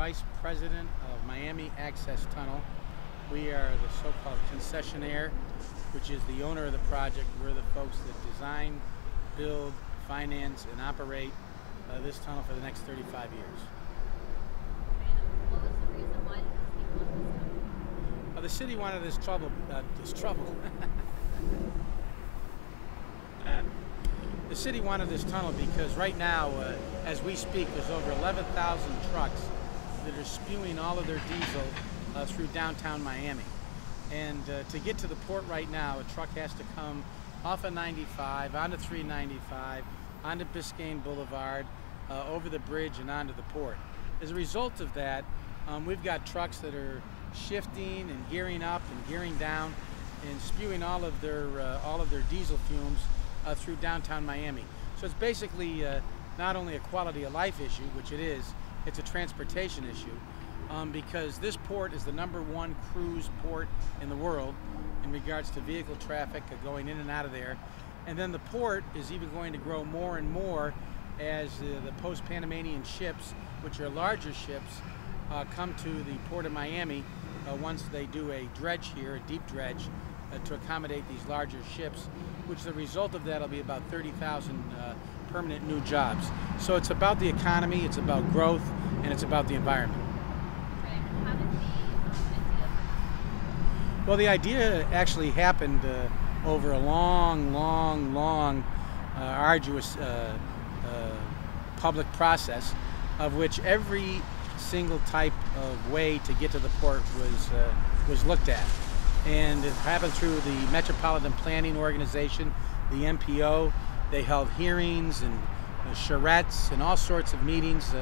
Vice President of Miami Access Tunnel. We are the so-called concessionaire, which is the owner of the project. We're the folks that design, build, finance, and operate this tunnel for the next 35 years. What was the reason why The city wanted this tunnel? The city wanted this tunnel because right now, as we speak, there's over 11,000 trucks that are spewing all of their diesel through downtown Miami. And to get to the port right now, a truck has to come off of 95, onto 395, onto Biscayne Boulevard, over the bridge and onto the port. As a result of that, we've got trucks that are shifting and gearing up and gearing down and spewing all of their diesel fumes through downtown Miami. So it's basically not only a quality of life issue, which it is, it's a transportation issue, because this port is the #1 cruise port in the world in regards to vehicle traffic going in and out of there. And then the port is even going to grow more and more as the post-Panamanian ships, which are larger ships, come to the port of Miami once they do a dredge here, a deep dredge, to accommodate these larger ships, which the result of that will be about 30,000 permanent new jobs. So it's about the economy, it's about growth, and it's about the environment. Okay. How did the idea? Well, the idea actually happened over a long, arduous public process, of which every single type of way to get to the port was looked at. And it happened through the Metropolitan Planning Organization, the MPO. They held hearings and charrettes and all sorts of meetings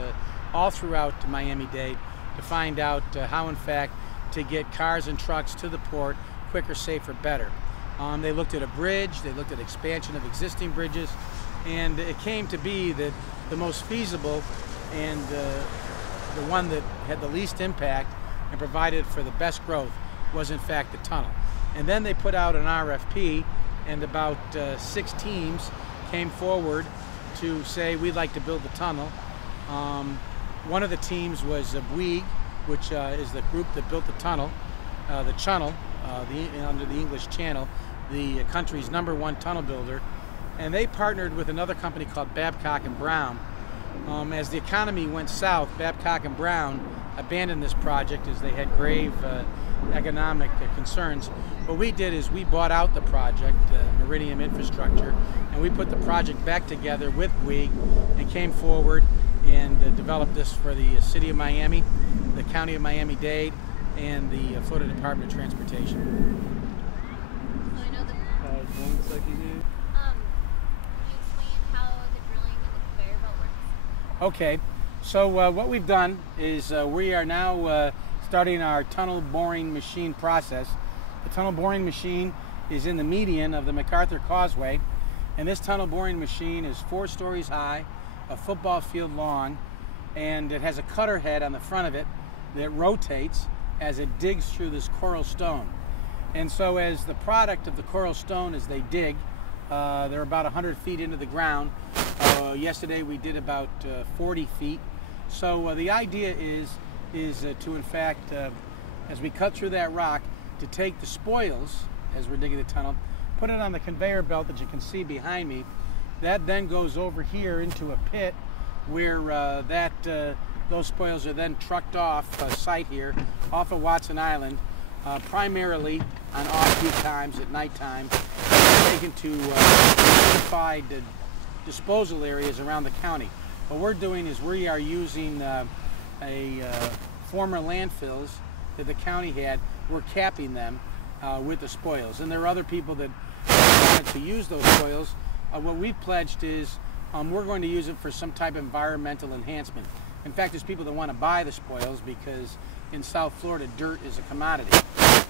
all throughout Miami-Dade to find out how, in fact, to get cars and trucks to the port quicker, safer, better. They looked at a bridge, they looked at expansion of existing bridges, and it came to be that the most feasible and the one that had the least impact and provided for the best growth was in fact the tunnel. And then they put out an RFP, and about 6 teams came forward to say we'd like to build the tunnel. One of the teams was Bouygues, which is the group that built the tunnel, under the English Channel, the country's #1 tunnel builder. And they partnered with another company called Babcock & Brown. As the economy went south, Babcock & Brown abandoned this project as they had grave economic concerns. What we did is we bought out the project, Meridian Infrastructure, and we put the project back together with Bouygues and came forward and developed this for the city of Miami, the county of Miami-Dade, and the Florida Department of Transportation. So I know that. One second here. Can you explain how the drilling and the conveyor belt works? Okay, so what we've done is we are now starting our tunnel boring machine process. The tunnel boring machine is in the median of the MacArthur Causeway, and this tunnel boring machine is 4 stories high, a football field long, and it has a cutter head on the front of it that rotates as it digs through this coral stone. And so as the product of the coral stone, as they dig, they're about 100 feet into the ground. Yesterday we did about 40 feet. So the idea is to, in fact, as we cut through that rock, to take the spoils, as we're digging the tunnel, put it on the conveyor belt that you can see behind me. That then goes over here into a pit where those spoils are then trucked off site here, off of Watson Island, primarily on off-peak times at nighttime, taken to identified disposal areas around the county. What we're doing is we are using former landfills that the county had. We're capping them with the spoils, and there are other people that wanted to use those spoils. What we've pledged is we're going to use it for some type of environmental enhancement. In fact, there's people that want to buy the spoils because in South Florida, dirt is a commodity.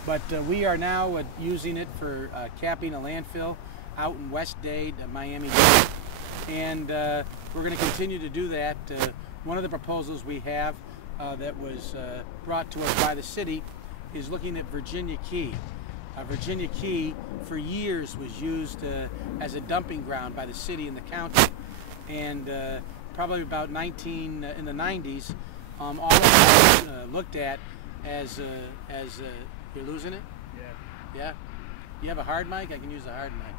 But we are now using it for capping a landfill out in West Dade, Miami-Dade. And we're going to continue to do that. One of the proposals we have that was brought to us by the city is looking at Virginia Key. Virginia Key for years was used as a dumping ground by the city and the county. And probably about in the 90s, all of that looked at as you're losing it. Yeah. Yeah. You have a hard mic? I can use a hard mic.